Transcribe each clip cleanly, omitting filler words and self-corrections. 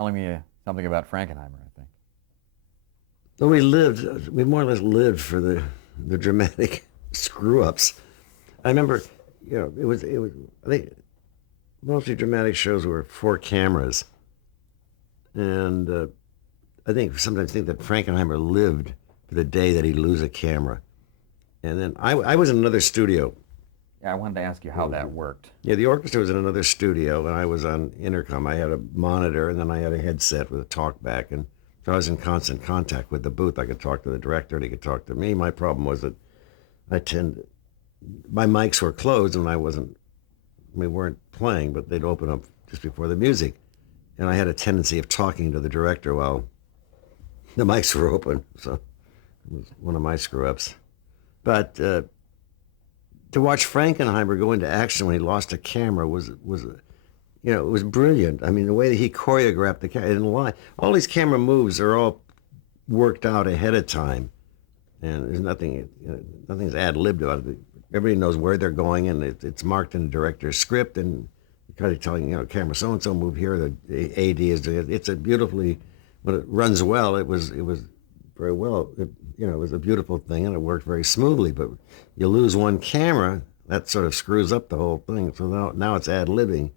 telling me something about Frankenheimer, I think. But we more or less lived for the dramatic screw ups. I remember, I think mostly dramatic shows were four cameras. And sometimes think that Frankenheimer lived for the day that he'd lose a camera. And then I was in another studio. Yeah, I wanted to ask you how that worked. Yeah, the orchestra was in another studio, and I was on intercom. I had a monitor, and then I had a headset with a talkback, and so I was in constant contact with the booth. I could talk to the director, and he could talk to me. My problem was that I tend my mics were closed, and we weren't playing, but they'd open up just before the music, and I had a tendency of talking to the director while the mics were open. So it was one of my screw ups. But to watch Frankenheimer go into action when he lost a camera was it was brilliant. I mean, the way that he choreographed the camera and why all these camera moves are all worked out ahead of time, and there's nothing's ad libbed about it. Everybody knows where they're going, and it's marked in the director's script, and kind of telling camera so and so move here. The AD is doing it. It's a beautifully when it runs well. It was very well. It was a beautiful thing, and it worked very smoothly. But you lose one camera, that sort of screws up the whole thing. So now it's ad libbing,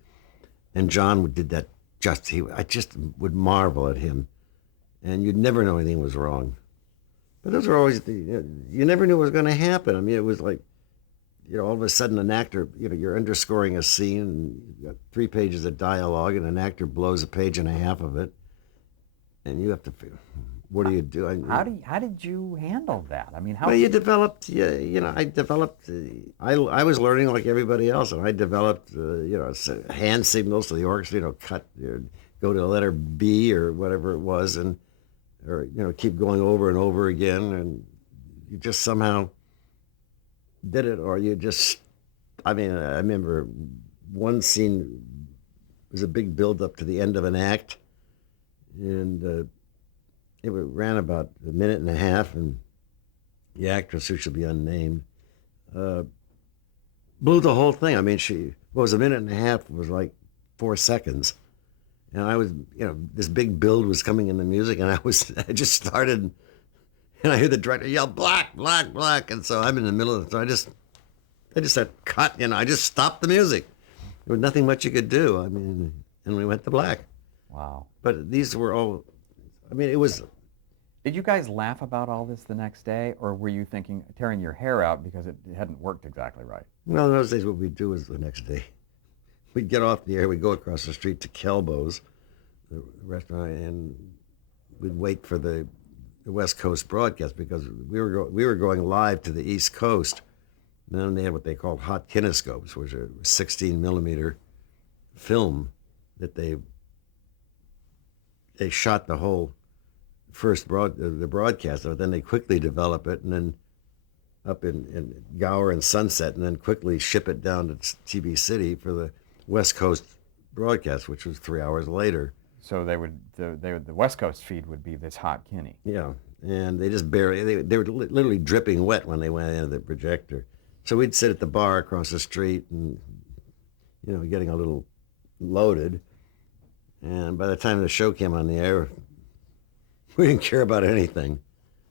and John did that. I just would marvel at him, and you'd never know anything was wrong. But those were always you never knew what was going to happen. I mean, it was like all of a sudden an actor, you're underscoring a scene, and you got 3 pages of dialogue, and an actor blows a page and a half of it, and you have to figure, what do you do? How did you handle that? I mean, how? Well, you developed, I developed, I was learning like everybody else, and I developed, hand signals to the orchestra, cut, go to letter B or whatever it was, or keep going over and over again, and you just somehow did it, or you just, I mean, I remember one scene was a big build up to the end of an act, and it ran about a minute and a half, and the actress, who should be unnamed, blew the whole thing. I mean, what was a minute and a half was like 4 seconds. And I was, this big build was coming in the music, and I just started, and I hear the director yell, "Black, black, black." And so I'm in the middle of it. So I just said, "Cut," I just stopped the music. There was nothing much you could do. I mean, and we went to black. Wow. But these were all, I mean, it was. Did you guys laugh about all this the next day, or were you thinking tearing your hair out because it hadn't worked exactly right? Well, in those days, what we'd do was the next day, we'd get off the air, we'd go across the street to Kelbo's, the restaurant, and we'd wait for the West Coast broadcast, because we were going live to the East Coast. And then they had what they called hot kinescopes, which are 16 millimeter film that they shot the whole first the broadcast, but then they quickly develop it, and then up in Gower and Sunset, and then quickly ship it down to TV City for the West Coast broadcast, which was 3 hours later. So the West Coast feed would be this hot Kinney. Yeah, and they just barely, they were literally dripping wet when they went into the projector. So we'd sit at the bar across the street and, getting a little loaded. And by the time the show came on the air, we didn't care about anything.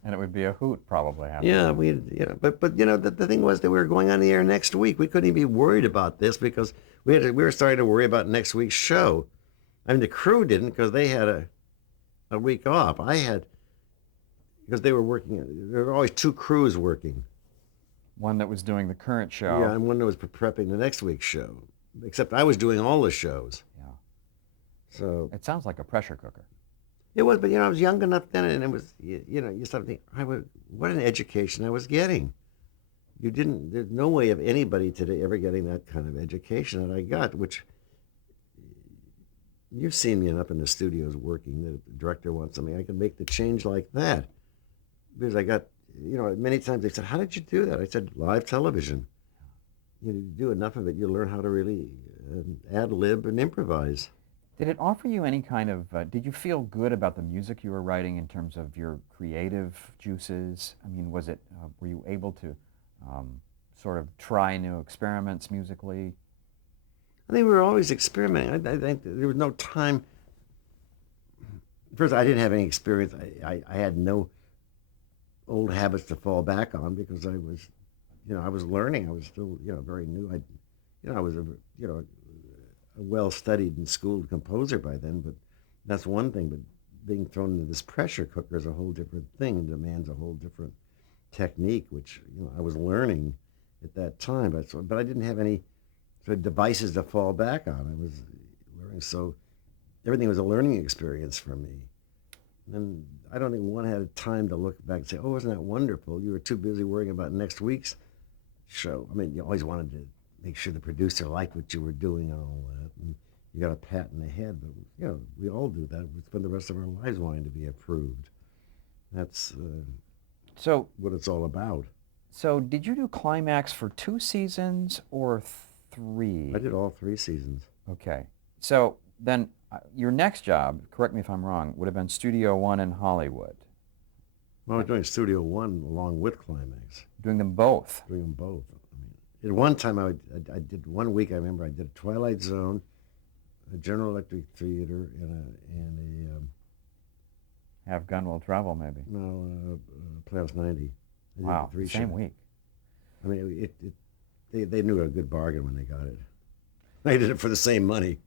And it would be a hoot probably. Yeah, but the thing was that we were going on the air next week. We couldn't even be worried about this, because we were starting to worry about next week's show. I mean, the crew didn't, because they had a week off. Because they were working. There were always two crews working. One that was doing the current show. Yeah, and one that was prepping the next week's show. Except I was doing all the shows. Yeah. So it sounds like a pressure cooker. It was, but I was young enough then, and it was, you start thinking, what an education I was getting. There's no way of anybody today ever getting that kind of education that I got, which you've seen me up in the studios working. The director wants something, I can make the change like that. Because I got, many times they said, "How did you do that?" I said, "Live television. You do enough of it, you learn how to really ad lib and improvise." Did it offer you any kind of, did you feel good about the music you were writing in terms of your creative juices? I mean, were you able to sort of try new experiments musically? I think we were always experimenting. I think there was no time first I didn't have any experience. I had no old habits to fall back on because I was learning. I was still, very new. I was a well-studied and schooled composer by then, but that's one thing. But being thrown into this pressure cooker is a whole different thing. Demands a whole different technique, which I was learning at that time. But I didn't have any sort of devices to fall back on. I was learning, so everything was a learning experience for me. And I don't think one had time to look back and say, "Oh, wasn't that wonderful?" You were too busy worrying about next week's show. I mean, you always wanted to make sure the producer liked what you were doing and all that. And you got a pat in the head, but we all do that. We spend the rest of our lives wanting to be approved. That's So, what it's all about. so did you do Climax for 2 seasons or I three? did all 3 seasons. Okay. So then your next job, correct me if I'm wrong, would have been Studio One in Hollywood, Well, I was doing Studio One along with Climax, doing them both. doing them both. I mean, at one time, I did one week. I remember I did a Twilight Zone, a General Electric Theater, Have Gun Will Travel, maybe. Playhouse 90. I did Wow, three same shows. week. I mean, they knew a good bargain when they got it. I did it for the same money.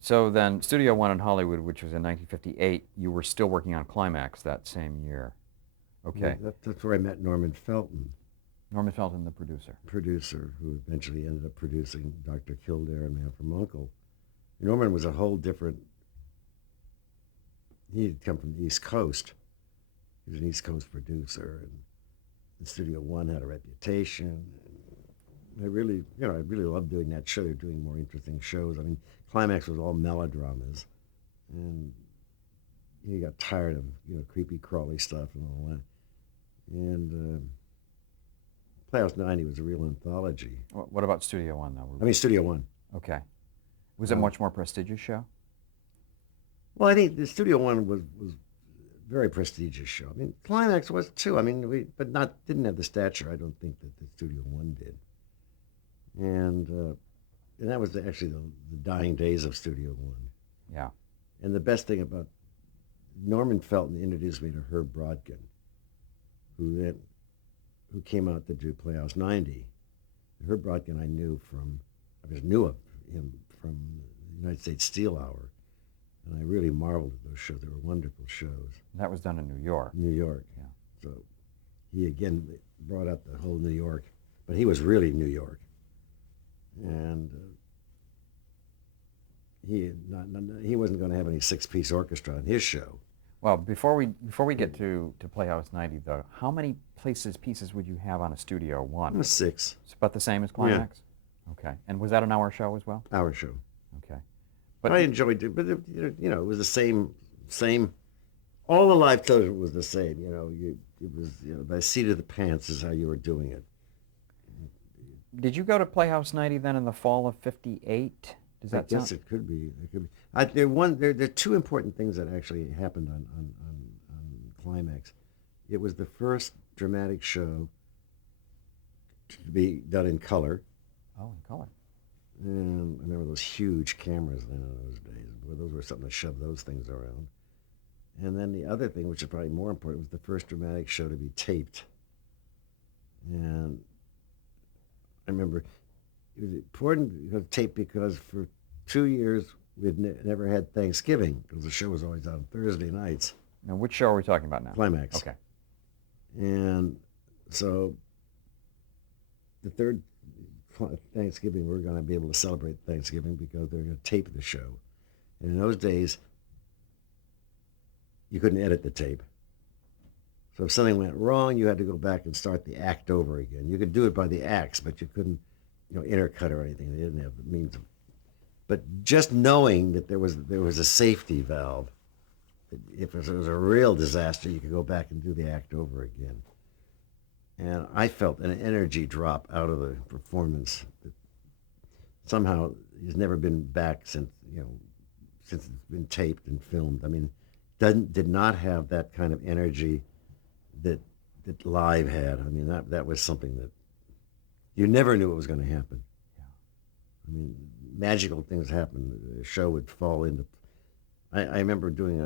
So then, Studio One in Hollywood, which was in 1958, you were still working on Climax that same year. Okay. That's where I met Norman Felton, Norman Felton, the producer. producer, who eventually ended up producing Dr. Kildare and Man from Uncle. Norman was a whole different. He had come from the East Coast. He was an East Coast producer, and Studio One had a reputation. I really loved doing that show. They're doing more interesting shows. I mean, Climax was all melodramas, and he got tired of creepy crawly stuff and all that. And Playhouse 90 was a real anthology. What about Studio One, though? I mean, Studio One. Okay. Was it a Um, much more prestigious show? well, I think the Studio One was a very prestigious show. I mean, Climax was too. I mean, but not didn't have the stature. I don't think that the Studio One did. And that was actually the dying days of Studio One. Yeah. And the best thing about Norman Felton introduced me to Herb Brodkin, who came out to do Playhouse 90. Herb Brodkin I just knew of him from the United States Steel Hour, and I really marveled at those shows. They were wonderful shows. That was done in New York. New York. Yeah. So he again brought up the whole New York, but he was really New York, and he wasn't going to have any six-piece orchestra on his show. Well, before we get to Playhouse 90, though, how many pieces would you have on a Studio It One? was 6 It's about the same as Climax? Okay. And was that an hour show as well? hour show. Okay. But I enjoyed it, but it was the same. All the live television was the same. It was by seat of the pants is how you were doing it. Did you go to Playhouse 90 then in the fall of 58? Does I that guess sound? it could be. It could be. There are two important things that actually happened on Climax. It was the first dramatic show to be done in color. Oh, in color. And I remember those huge cameras then in those days. Boy, those were something to shove those things around. And then the other thing, which is probably more important, was the first dramatic show to be taped. And I remember it was important to tape because for 2 years we'd never had Thanksgiving because the show was always on Thursday nights. Now, which show are we talking about now? Climax. Okay. And so the third Thanksgiving, we're going to be able to celebrate Thanksgiving because they're going to tape the show. And in those days, you couldn't edit the tape. So if something went wrong, you had to go back and start the act over again. You could do it by the acts, but you couldn't, intercut or anything. They didn't have the means of. But just knowing that there was a safety valve, that if it was a real disaster, you could go back and do the act over again. And I felt an energy drop out of the performance that somehow has never been back since it's been taped and filmed. I mean, did not have that kind of energy that live had. I mean, that was something that you never knew what was going to happen. Yeah. I mean, magical things happened. The show would fall into. I remember doing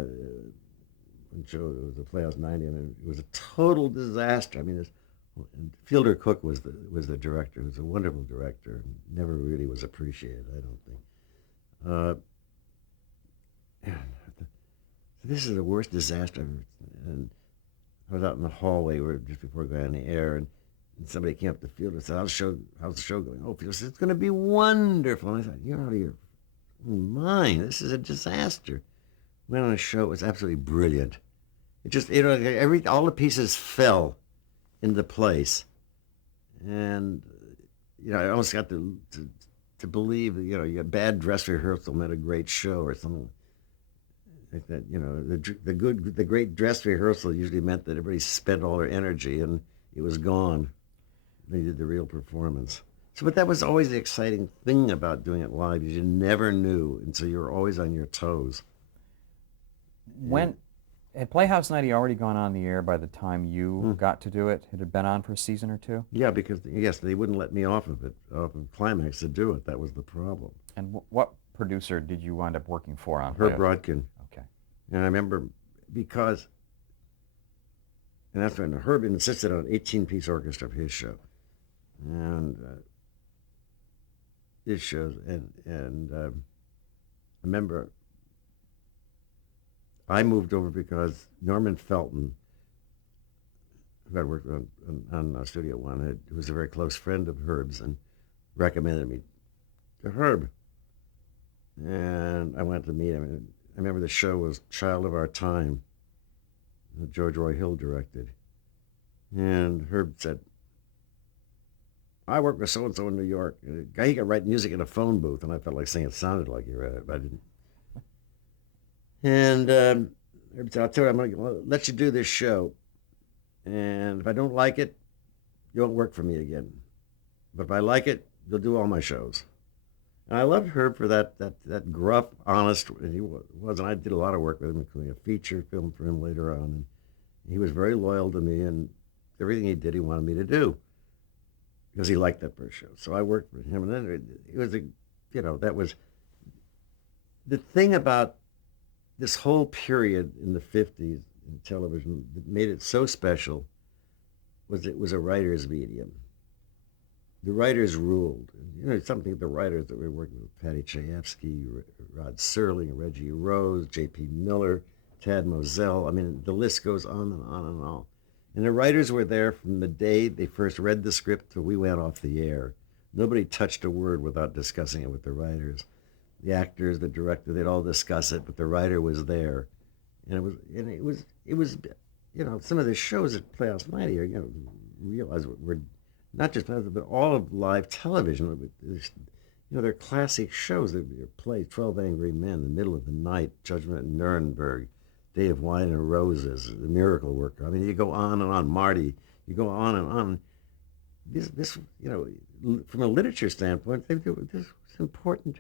show. It was the Playhouse 90. I mean, it was a total disaster. I mean, Fielder Cook was the director. He was a wonderful director, and never really was appreciated, I don't think. Uh, and this is the worst disaster I've ever. And I was out in the hallway just before going on the air, and somebody came up to Fielder and said, how's the show going? Oh, Fielder said, it's going to be wonderful. And I thought, you're out of your mind. This is a disaster. Went on a show. It was absolutely brilliant. It just, all the pieces fell into place. And, I almost got to believe that, your bad dress rehearsal meant a great show or something like that. The great dress rehearsal usually meant that everybody spent all their energy and it was gone. They did the real performance. So, but that was always the exciting thing about doing it live. You never knew, and so you were always on your toes. When had Playhouse 90 already gone on the air by the time you got to do it? It had been on for a season or two? Yeah, because yes, they wouldn't let me off of Climax to do it. That was the problem. And what producer did you wind up working for on Herb Playhouse? Brodkin. Okay. And I remember and that's when Herb insisted on an 18-piece orchestra for his show. And his shows, and I remember I moved over because Norman Felton, who I'd worked on Studio One, who was a very close friend of Herb's, and recommended me to Herb. And I went to meet him. And I remember the show was Child of Our Time, that George Roy Hill directed. And Herb said, I work with so-and-so in New York. He could write music in a phone booth, and I felt like saying it sounded like he read it, but I didn't. And Herb said, I'll tell you, I'm going to let you do this show, and if I don't like it, you won't work for me again. But if I like it, you'll do all my shows. And I loved Herb for that gruff, honest, and he was, and I did a lot of work with him, including a feature film for him later on, and he was very loyal to me, and everything he did, he wanted me to do, because he liked that first show. So I worked for him, and then it was that was the thing about this whole period in the 50s in television that made it so special was it was a writer's medium. The writers ruled. Something the writers that we were working with, Patty Chayefsky, Rod Serling, Reggie Rose, J.P. Miller, Tad Moselle. I mean, the list goes on and on and on. And the writers were there from the day they first read the script till we went off the air. Nobody touched a word without discussing it with the writers. The actors, the director, they'd all discuss it, but the writer was there. And it was some of the shows at Playhouse 90 are, realize we're not just but all of live television. They're classic shows. They're plays, 12 Angry Men, The Middle of the Night, Judgment in Nuremberg, Day of Wine and Roses, The Miracle Worker. I mean, you go on and on. Marty, you go on and on. This from a literature standpoint, this was important.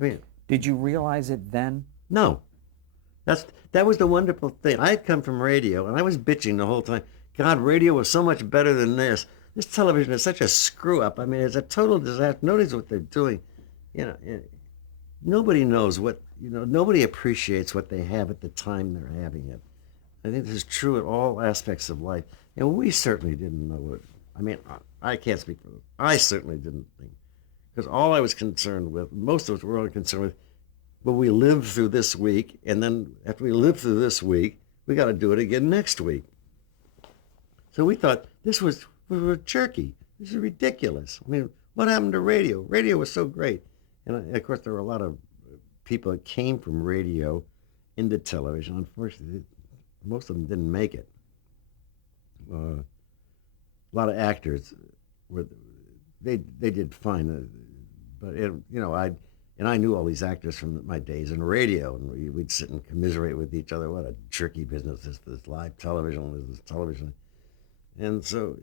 I mean, did you realize it then? No. That was the wonderful thing. I had come from radio, and I was bitching the whole time. God, radio was so much better than this. This television is such a screw up. I mean, it's a total disaster. Nobody knows what they're doing. Nobody knows what, nobody appreciates what they have at the time they're having it. I think this is true in all aspects of life. And we certainly didn't know it. I mean, I can't speak for them. I certainly didn't think. Because all I was concerned with, most of us were only concerned with, well, we lived through this week, and then after we lived through this week, we got to do it again next week. So we thought we were jerky. This is ridiculous. I mean, what happened to radio? Radio was so great. And of course, there were a lot of people that came from radio into television. Unfortunately, most of them didn't make it. A lot of actors they did fine, but I knew all these actors from my days in radio, and we'd sit and commiserate with each other. What a jerky business this live television, this television. And so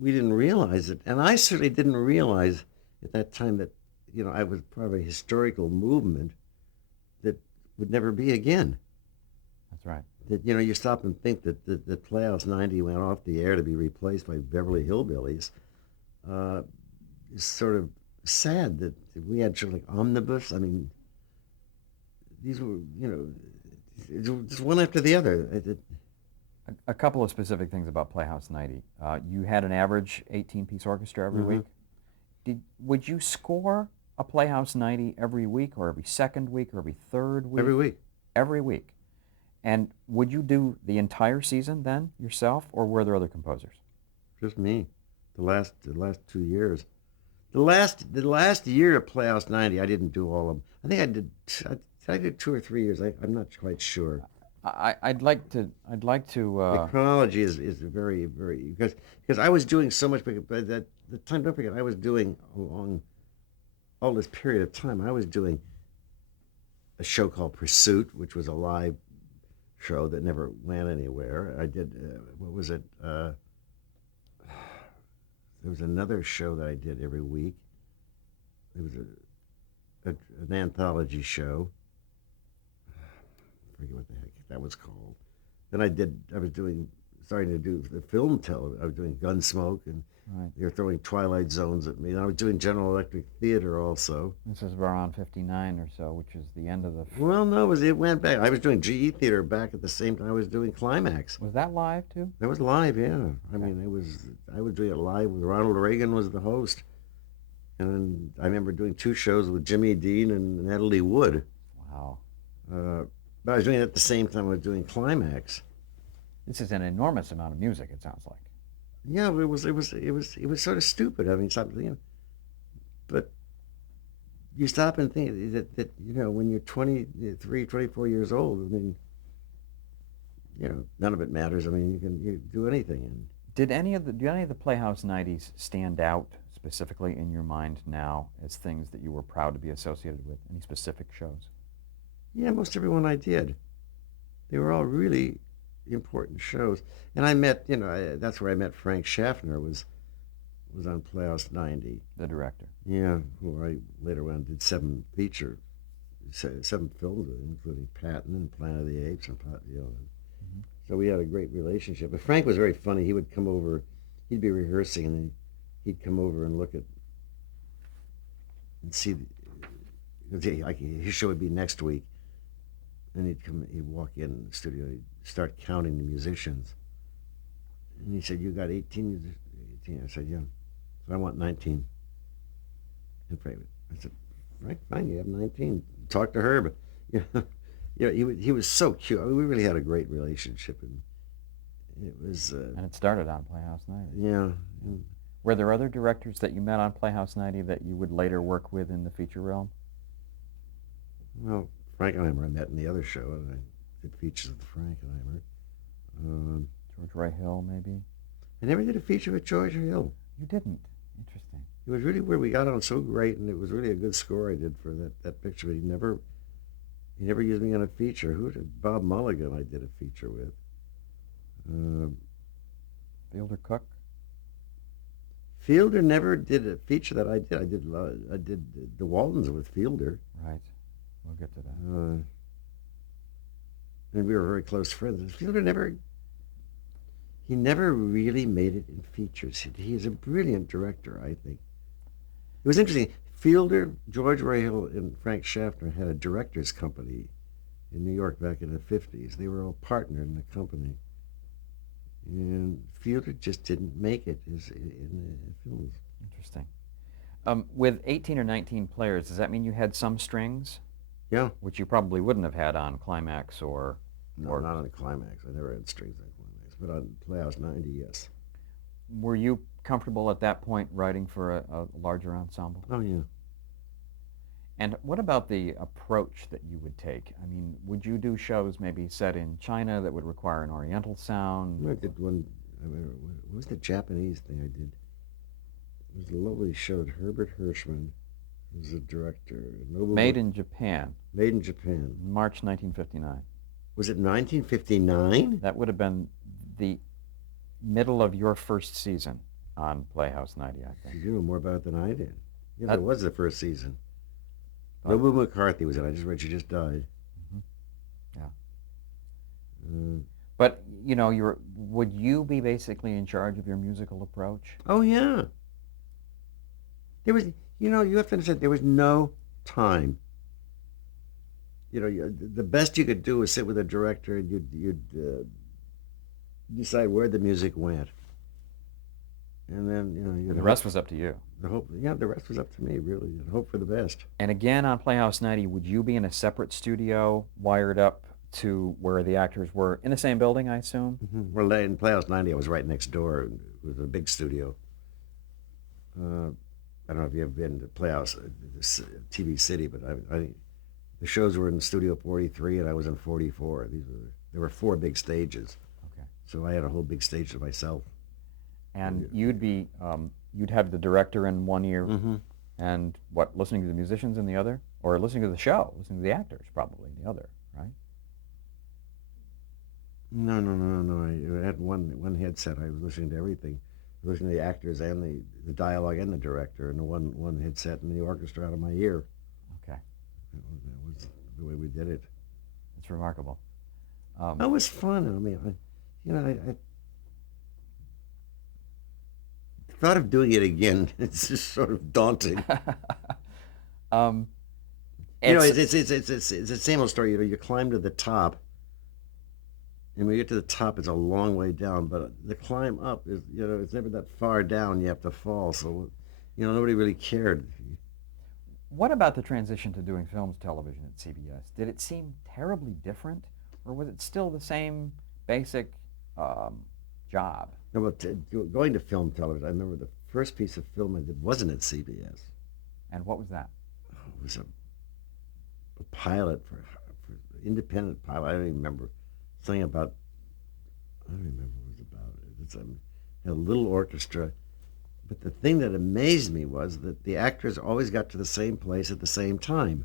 we didn't realize it. And I certainly didn't realize at that time that, I was part of a historical movement that would never be again. That's right. That, you stop and think that the Playhouse 90 went off the air to be replaced by Beverly Hillbillies. It's sort of sad that we had sort of like omnibus. I mean, these were, just one after the other. A couple of specific things about Playhouse 90. You had an average 18-piece orchestra every Mhm. week. Would you score a Playhouse 90 every week or every second week or every third week? Every week. Every week. And would you do the entire season then yourself, or were there other composers? Just me. The last 2 years. The last year of Playhouse 90, I didn't do all of them. I think I did 2 or 3 years. I'm not quite sure. I'd like to. The chronology is very, very, because I was doing so much, but that the time, don't forget, I was doing along all this period of time, I was doing a show called Pursuit, which was a live show that never went anywhere. I did, what was it? There was another show that I did every week. It was an anthology show. I forget what the heck that was called. Then I was starting to do the film television. I was doing Gunsmoke, and Right. they were throwing Twilight Zones at me. And I was doing General Electric Theater also. This is around 59 or so, which is the end of the. Well, no, it went back. I was doing GE Theater back at the same time I was doing Climax. Was that live too? That was live, yeah. I Okay. mean, I was doing it live with Ronald Reagan was the host. And then I remember doing 2 shows with Jimmy Dean and Natalie Wood. Wow. Uh, but I was doing it at the same time I was doing Climax. This is an enormous amount of music, it sounds like. Yeah, it was sort of stupid. I mean, something, but you stop and think that when you're 23, 24 years old, I mean, none of it matters. I mean, you do anything. And Do any of the Playhouse 90s stand out specifically in your mind now as things that you were proud to be associated with? Any specific shows? yeah, most everyone I did, they were all really important shows. And I met, that's where I met Frank Schaffner. Was on Playhouse 90. The director. Yeah, who I later went and did 7 films with, including Patton and Planet of the Apes and Mhm. So we had a great relationship. But Frank was very funny. He would come over, he'd be rehearsing, and then he'd come over and look at and see, because his show would be next week, and he'd walk in the studio, he'd start counting the musicians, and he said, "You got 18?" 18. I said, "Yeah." So I want 19. And Frank, I said, "Frank, fine, you have 19. Talk to Herb." He was so cute. I mean, we really had a great relationship, and it was, And it started on Playhouse 90. yeah. Were there other directors that you met on Playhouse 90 that you would later work with in the feature realm? Well, Frankenheimer I met in the other show, and I did features with Frankenheimer. George Ray Hill, maybe? I never did a feature with George Hill. You didn't. Interesting. It was really weird. We got on so great, and it was really a good score I did for that picture. But he never used me on a feature. Bob Mulligan I did a feature with. Fielder Cook? Fielder never did a feature that I did. I did the Waltons with Fielder. Right. We'll get to that. And we were very close friends. Fielder never really made it in features. He is a brilliant director, I think. It was interesting. Fielder, George Ray Hill, and Frank Schaffner had a directors' company in New York back in the 50s. They were all partner in the company. And Fielder just didn't make it in the films. Interesting. With 18 or 19 players, does that mean you had some strings, Yeah. which you probably wouldn't have had on Climax or... No, not on Climax. I never had strings on Climax. But on Playhouse 90, yes. Were you comfortable at that point writing for a larger ensemble? Oh, yeah. And what about the approach that you would take? I mean, would you do shows maybe set in China that would require an Oriental sound? I did one. What was the Japanese thing I did? It was a lovely show. Herbert Hirschman was the director. Made in Japan, Made in Japan. March 1959. Was it 1959? That would have been the middle of your first season on Playhouse 90, I think. You know more about it than I did. Yeah, That- that was the first season. Oh. Nobu McCarthy was in it. I just read she just died. Mhm. Yeah. Uh, But, would you be basically in charge of your musical approach? oh, yeah. There was, you have to understand, there was no time the best you could do was sit with a director and you'd decide where the music went, and then you'd And the hope. rest was up to you. The rest was up to me really, and hope for the best. And again, on Playhouse 90, would you be in a separate studio wired up to where the actors were in the same building, I assume? Well, in Playhouse 90, I was right next door. It was a big studio. Uh, I don't know if you've ever been to Playhouse, this TV City, but the shows were in Studio 43 and I was in 44. There were four big stages, Okay. so I had a whole big stage to myself. And you'd have the director in one ear Mm-hmm. and what, listening to the musicians in the other? Or listening to the show, listening to the actors probably in the other, right? No, no, no, no, no. I had one headset. I was listening to everything, listening to the actors and the dialogue and the director, and the one headset and the orchestra out of my ear. Okay. That was the way we did it. It's remarkable. That was fun. I mean, I thought of doing it again. It's just sort of daunting. um, It's the same old story. You climb to the top, and when you get to the top, it's a long way down. But the climb up is, it's never that far down. You have to fall. So, nobody really cared. What about the transition to doing films television at CBS? Did it seem terribly different, or was it still the same basic um, job? No, but going to film television, I remember the first piece of film I did wasn't at CBS. And what was that? It was a pilot for independent pilot. I don't even remember something about. I don't remember what it was about. It's a little orchestra, but the thing that amazed me was that the actors always got to the same place at the same time,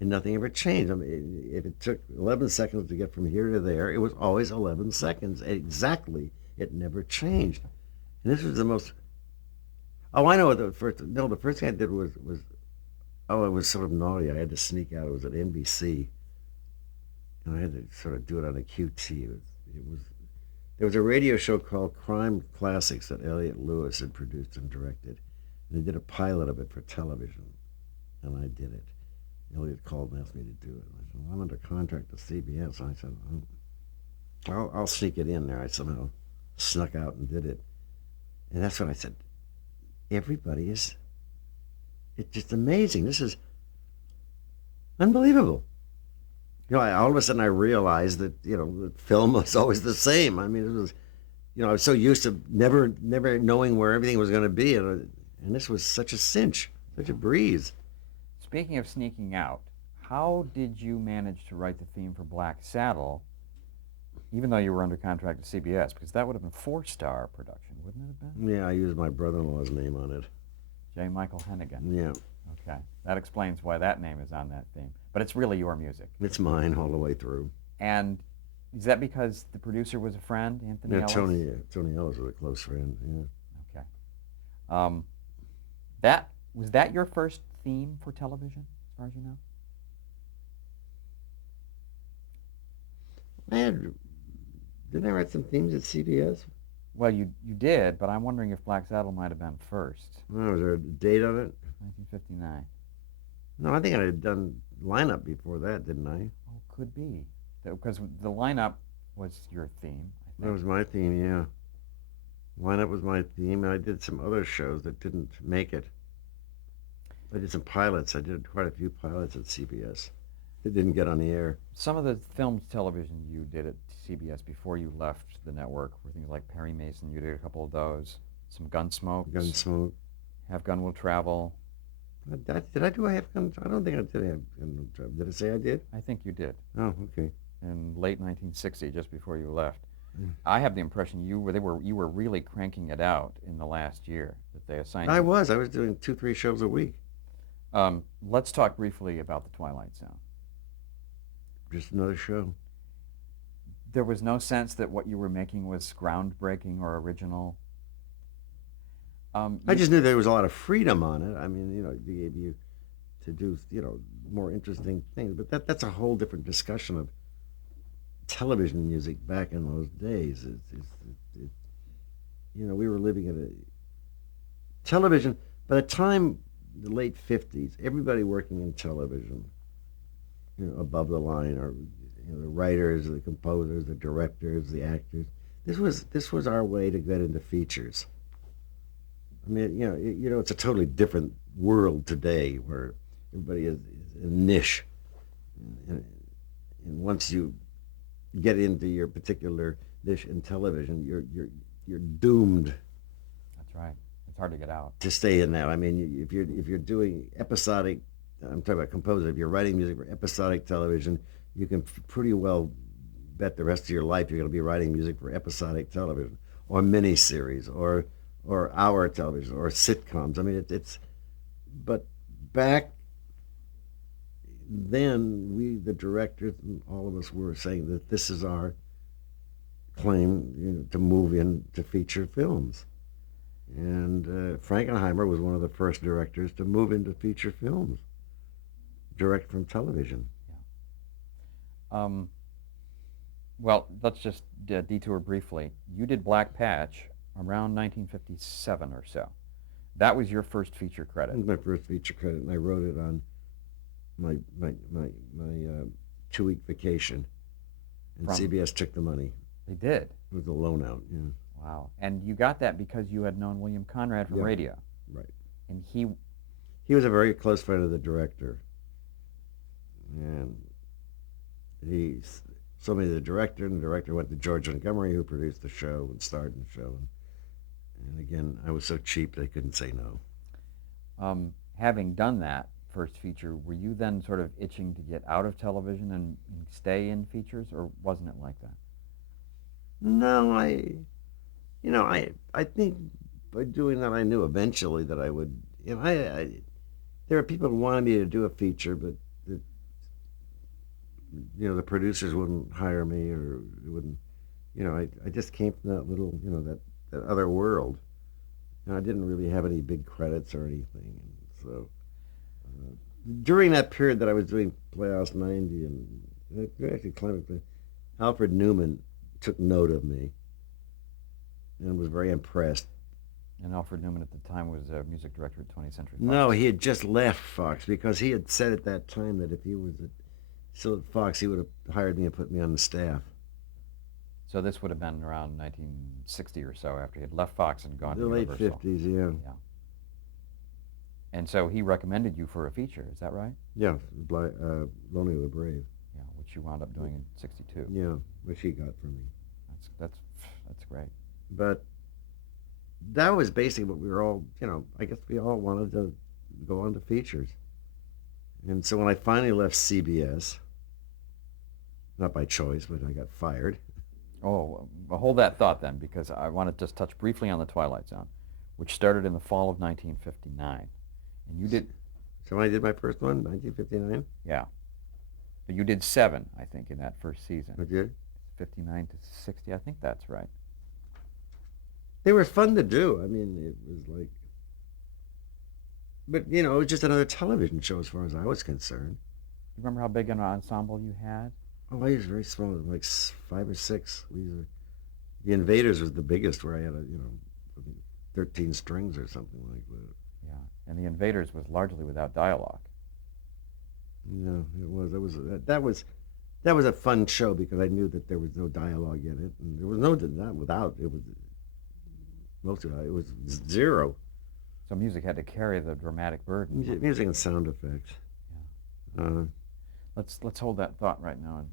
and nothing ever changed. I mean, if it took 11 seconds to get from here to there, it was always 11 seconds exactly. It never changed, and this was the most. Oh, I know what the first. No, the first thing I did was. Oh, it was sort of naughty. I had to sneak out. It was at NBC, and I had to sort of do it on a QT. It was there was a radio show called Crime Classics that Elliot Lewis had produced and directed, and they did a pilot of it for television, and I did it. Elliot called and asked me to do it. And I said, well, I'm under contract to CBS. And I said, I'll sneak it in there. I somehow snuck out and did it, and that's when I said, everybody is. It's just amazing. This is unbelievable. All of a sudden I realized that the film was always the same. I mean, it was, I was so used to never knowing where everything was going to be, and this was such a cinch, such a breeze. Speaking of sneaking out, how did you manage to write the theme for Black Saddle, even though you were under contract to CBS? Because that would have been a 4-star production, wouldn't it have been? Yeah, I used my brother-in-law's name on it. J. Michael Hennigan. Yeah. Okay. That explains why that name is on that theme. But it's really your music. It's mine all the way through. And is that because the producer was a friend, Anthony Ellis? Tony Ellis was a close friend, yeah. Okay. Was that your first theme for television, as far as you know? Didn't I write some themes at CBS? Well, you did, but I'm wondering if Black Saddle might have been first. Oh, was there a date on it? 1959. No, I think I had done lineup before that, didn't I? Oh, could be. Because the lineup was your theme, I think. That was my theme, yeah. Lineup was my theme, and I did some other shows that didn't make it. I did some pilots. I did quite a few pilots at CBS. It didn't get on the air. Some of the film television you did at CBS before you left the network were things like Perry Mason. You did a couple of those. Some Gunsmoke. Gunsmoke. Have Gun Will Travel. Did I do a Have Gun? I don't think I did Have Gun Will Travel. Did I say I did? I think you did. Oh, okay. In late 1960, just before you left. Mm. I have the impression you were really cranking it out in the last year that they assigned you. I was doing 2-3 shows a week. Let's talk briefly about The Twilight Zone. Just another show. There was no sense that what you were making was groundbreaking or original. I just knew there was a lot of freedom on it. I mean, they gave you to do, more interesting things. But that's a whole different discussion of television music back in those days. We were living in a television. By the time the late 50s, everybody working in television above the line, or the writers, the composers, the directors, the actors. This was our way to get into features. I mean, it's a totally different world today where everybody is a niche, and, and once you get into your particular niche in television, you're doomed That's right. It's hard to get out. to stay in that. I mean, if you're doing episodic, I'm talking about composer. If you're writing music for episodic television, you can pretty well bet the rest of your life you're going to be writing music for episodic television, or miniseries, or hour television, or sitcoms. I mean, it's but back then, we, the directors, and all of us, were saying that this is our claim, to move into feature films. And Frankenheimer was one of the first directors to move into feature films, direct from television. Yeah. Well, let's just detour briefly. You did Black Patch around 1957 or so. That was your first feature credit. It was my first feature credit, and I wrote it on my 2-week vacation, and From CBS took the money. They did. It was a loan out. Yeah. Wow. And you got that because you had known William Conrad from Yeah. radio. Right. And he He was a very close friend of the director, and he sold me to the director, and the director went to George Montgomery, who produced the show and starred in the show. And again, I was so cheap they couldn't say no. having done that first feature, were you then sort of itching to get out of television and stay in features, or wasn't it like that? No, I think by doing that, I knew eventually that I would. There are people who wanted me to do a feature, but the producers wouldn't hire me, or wouldn't. I just came from that little, that other world. And I didn't really have any big credits or anything. So during that period that I was doing Playhouse 90, and actually Alfred Newman took note of me and was very impressed. And Alfred Newman at the time was a music director at 20th Century Fox. No, he had just left Fox, because he had said at that time that if he was still at Fox, he would have hired me and put me on the staff. So this would have been around 1960 or so, after he had left Fox and gone The to late Universal. 50s, yeah. Yeah. And so he recommended you for a feature, is that right? Yeah, Lonely the Brave. Yeah, which you wound up doing in '62. Yeah, which he got from me. That's great. But that was basically what we were all, I guess we all wanted to go on to features. And so when I finally left CBS, not by choice, but I got fired. Oh, well, hold that thought then, because I want to just touch briefly on The Twilight Zone, which started in the fall of 1959. And you did, So when I did my first one, 1959, yeah. But you did 7, I think, in that first season. I did. 59 to 60, I think that's right. They were fun to do. I mean, it was like, but it was just another television show as far as I was concerned. You remember how big an ensemble you had? Oh, I was very small, like 5 or 6. The Invaders was the biggest, where I had I think 13 strings or something like that. Yeah. And The Invaders was largely without dialogue. Yeah, it was. That was a fun show, because I knew that there was no dialogue in it, and there was not without. It was most of it was zero. So music had to carry the dramatic burden. Music and sound effects. Yeah. Uh, Let's hold that thought right now and